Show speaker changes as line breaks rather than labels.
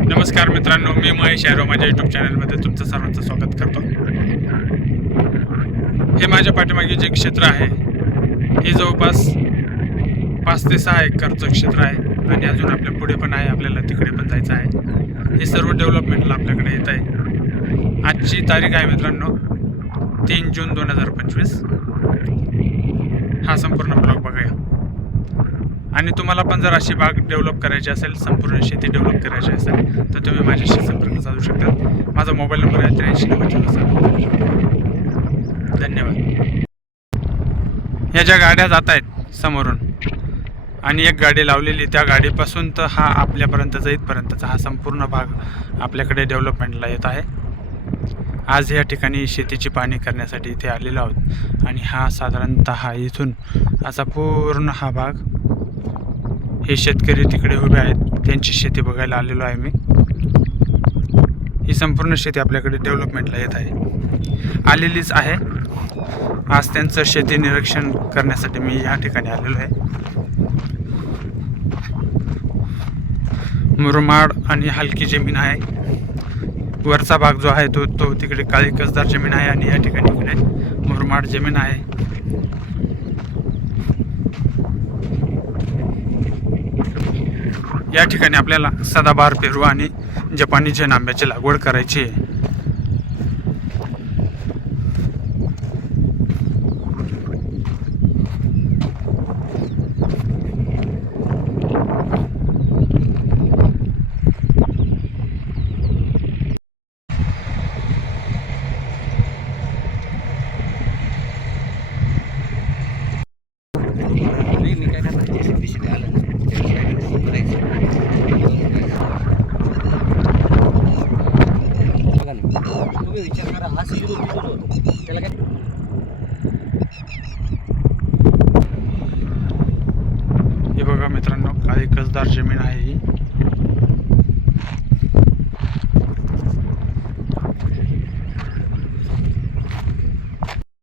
नमस्कार मित्रांनो मी महेश यारो माझ्या यूट्यूब चॅनलमध्ये तुमचं सर्वांचं स्वागत करतो. हे माझ्या पाठीमागे जे क्षेत्र आहे हे जवळपास पाच ते सहा एकरचं क्षेत्र आहे आणि अजून आपल्या पुढे पण आहे आपल्याला तिकडे पण जायचं आहे. हे सर्व डेव्हलपमेंटला आपल्याकडे येत आहे. आजची तारीख आहे मित्रांनो तीन जून दोन हजार पंचवीस. हा संपूर्ण ब्लॉग बघूया. आणि तुम्हाला पण जर अशी बाग डेव्हलप करायची असेल संपूर्ण शेती डेव्हलप करायची असेल तर तुम्ही माझ्याशी संपर्क साधू शकता. माझा मोबाईल नंबर आहे त्र्याऐंशी नव्वद धन्यवाद. या ज्या गाड्या जात आहेत समोरून आणि एक गाडी लावलेली त्या गाडीपासून तर हा आपल्यापर्यंतचा इथपर्यंतचा हा संपूर्ण भाग आपल्याकडे डेव्हलपमेंटला येत आहे. आज या ठिकाणी शेतीची पाहणी करण्यासाठी इथे आलेलो आहोत. आणि हा साधारणतः इथून असा पूर्ण हा भाग हे शेतकरी तिकडे उभे आहेत. त्यांची शेती बघायला आलेलो आहे मी. ही संपूर्ण शेती आपल्याकडे डेव्हलपमेंटला येत आहे. आलेलीच आहे. आज त्यांचं शेती निरीक्षण करण्यासाठी मी या ठिकाणी आलेलो आहे. मुरमाड आणि हलकी जमीन आहे. वरचा भाग जो आहे तो तो तिकडे काळी कसदार जमीन आहे आणि या ठिकाणी इकडे मुरमाड जमीन आहे. या ठिकाणी आपल्याला सदाबहार पेरू आणि जपानी जैन आंब्याची लागवड करायची आहे.
हा होतो त्याला काय
हे बघा मित्रांनो काही कसदार जमीन आहे ही.